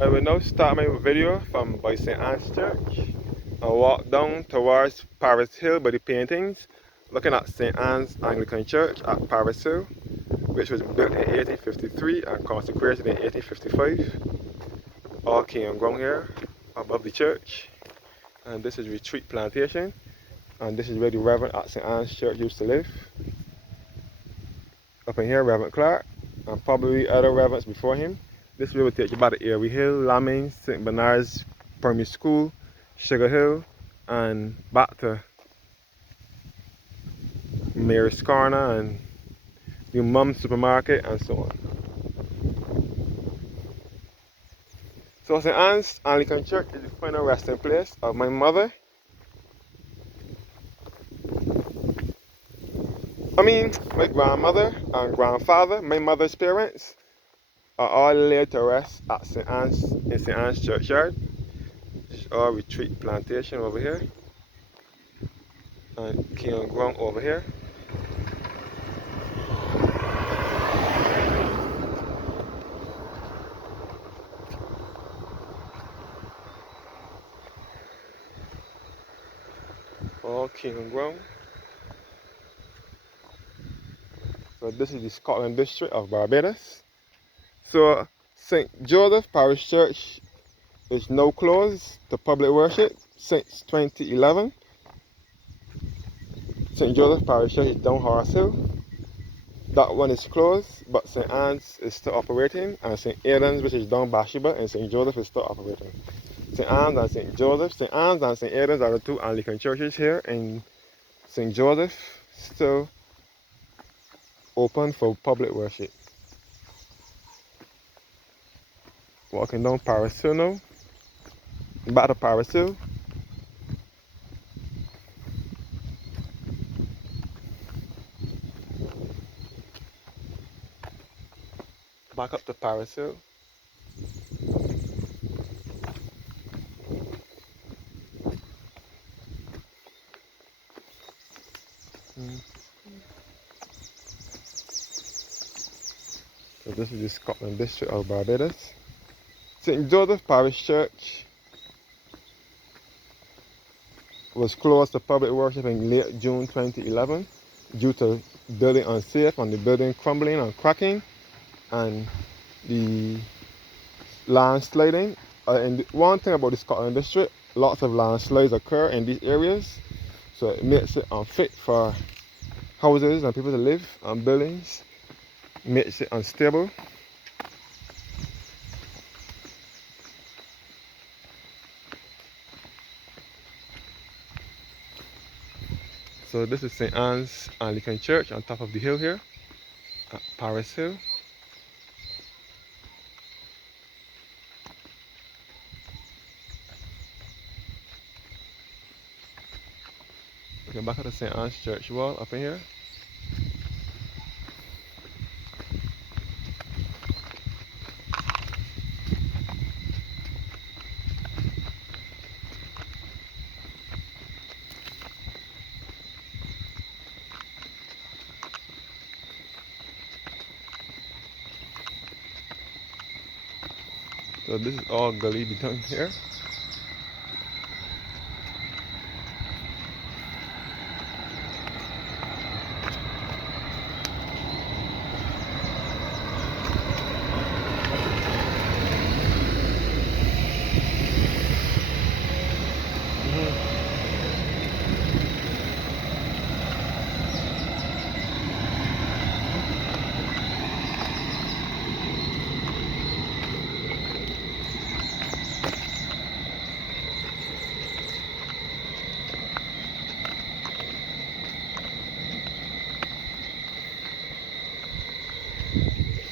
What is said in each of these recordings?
I will now start my video from by St. Anne's Church and walk down towards Parris Hill by the paintings, looking at St. Anne's Anglican Church at Parris Hill, which was built in 1853 and consecrated in 1855. All came ground here above the church. And this is Retreat Plantation, and this is where the Reverend at St. Anne's Church used to live. Up in here, Reverend Clark, and probably other reverends before him. This way will take you by the Airy Hill, Laming, St. Bernard's Primary School, Sugar Hill, and back to Mary's Corner and the Mum Supermarket and so on. So St. Anne's Anglican Church is the final resting place of my mother. My grandmother and grandfather, my mother's parents, are all laid to rest at St. Anne's in St. Anne's Churchyard. This is our Retreat Plantation over here. And King Ground over here. All King Ground. So this is the Scotland district of Barbados. So St. Joseph Parish Church is now closed to public worship since 2011. St. Joseph Parish Church is down Parris Hill. That one is closed, but St. Anne's is still operating, and St. Aidan's, which is down Bathsheba, and St. Joseph is still operating. St. Anne's and St. Joseph. St. Anne's and St. Aidan's are the two Anglican churches here, and St. Joseph still open for public worship. Walking down Parris Hill now. Back to Parris Hill. Back up to Parris Hill. So this is the Scotland district of Barbados. St. Joseph Parish Church was closed to public worship in late June 2011 due to building unsafe and the building crumbling and cracking and the landsliding. And one thing about the Scotland district, lots of landslides occur in these areas, so it makes it unfit for houses and people to live, and buildings, makes it unstable. So this is St. Anne's Anglican Church on top of the hill here at Parris Hill. Looking back at the St. Anne's Church wall up in here. So this is all gully down here.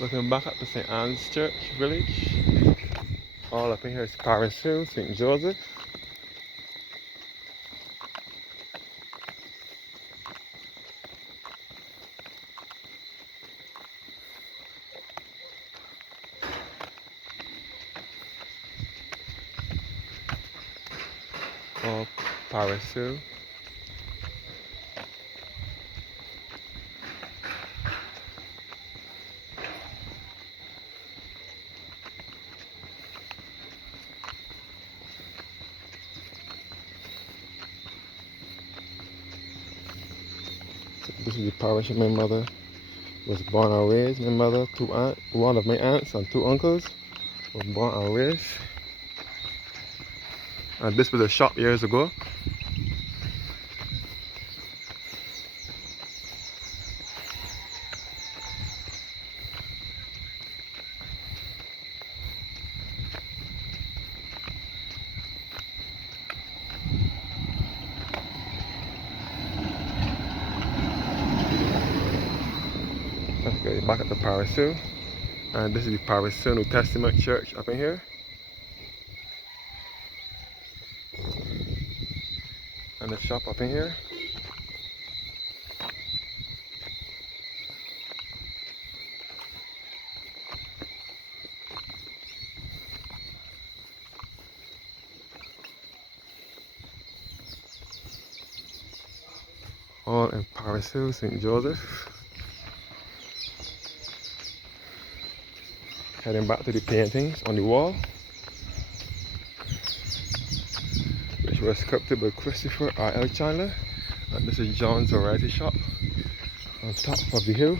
Looking back at the St. Anne's Church village. All up in here is Parris Hill, St. Joseph. All Parris Hill. this is the parish my mother was born and raised. My mother, one of my aunts and two uncles were born and raised. And this was a shop years ago. Let's get back at the Parris Hill. And this is the Parris Hill New Testament Church up in here. And the shop up in here. All in Parris Hill St. Joseph. Heading back to the paintings on the wall, which was sculpted by Christopher R.L. Chandler. And this is John's variety shop on top of the hill.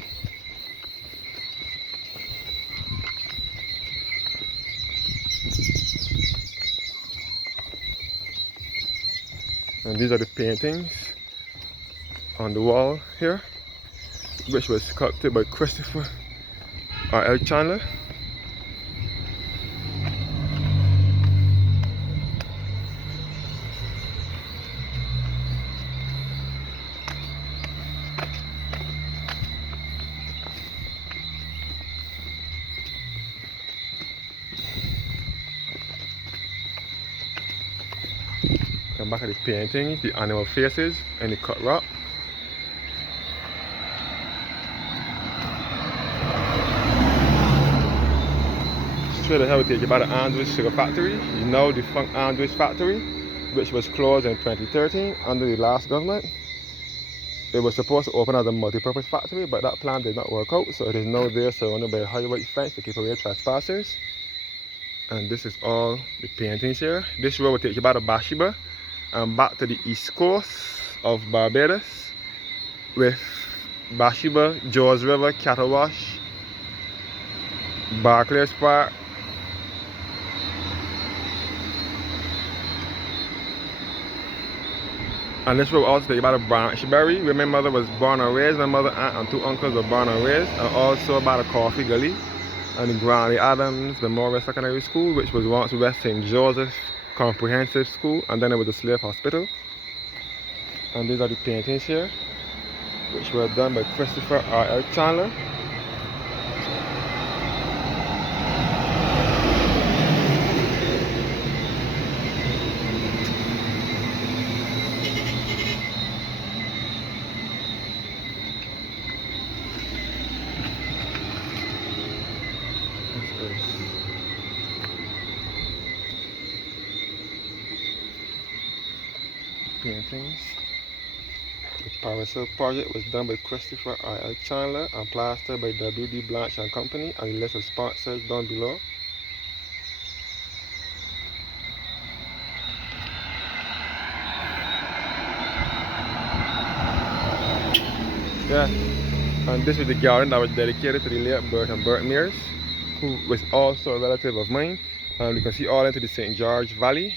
And these are the paintings on the wall here, which was sculpted by Christopher R.L. Chandler. Come back at the paintings, the animal faces and the cut rock. Straight ahead we take you by the Andrews Sugar Factory, the now defunct Andrews Factory, which was closed in 2013 under the last government. It was supposed to open as a multi-purpose factory, but that plan did not work out, so it is now there surrounded by a high white fence to keep away trespassers. And this is all the paintings here. This road will take you by the Bathsheba and back to the east coast of Barbados with Bathsheba, Jaws River, Cattle Wash, Barclays Park, and this road also take you by the Branchberry, where my mother was born and raised. My mother, aunt and two uncles were born and raised, and also by the Coffee Gully and the Granny Adams Memorial Secondary School, which was once West St. Joseph Comprehensive School, and then it was the Slave Hospital. And these are the paintings here, which were done by Christopher R.L. Chandler. Paintings. The Parris Hill project was done by Christopher R.L. Chandler and plastered by W.D. Blanche and Company, and the list of sponsors down below. Yeah, and this is the garden that was dedicated to the late Bert and Bert Mears, who was also a relative of mine. And you can see all into the St. George Valley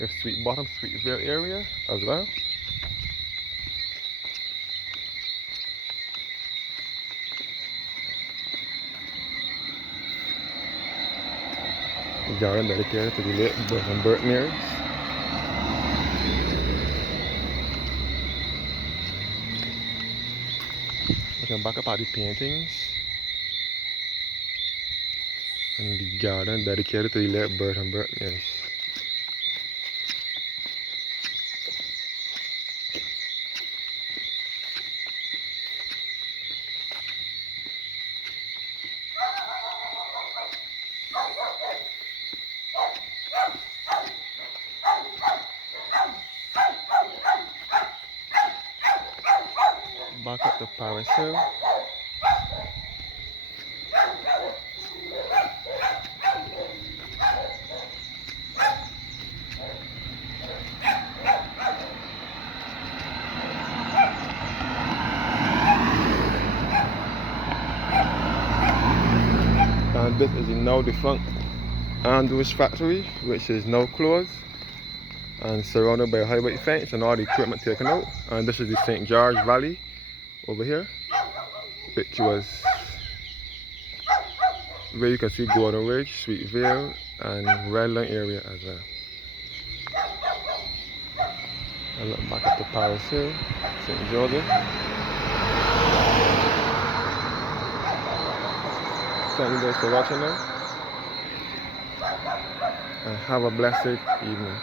with Sweet Bottom, Sweetville area as well. The garden dedicated to the late Bert and Bert Mears. We can back up at the paintings and the garden dedicated to the late Bert and Bert Mears. Back up the Parris Hill. And this is the now defunct Andrews factory, which is now closed and surrounded by a high weight fence and all the equipment taken out. And this is the St. George Valley over here, which was where you can see Golden Ridge, Sweet Vale, and Red Line area as well. I look back at the Parris Hill St. Joseph. Thank you guys for watching now, and have a blessed evening.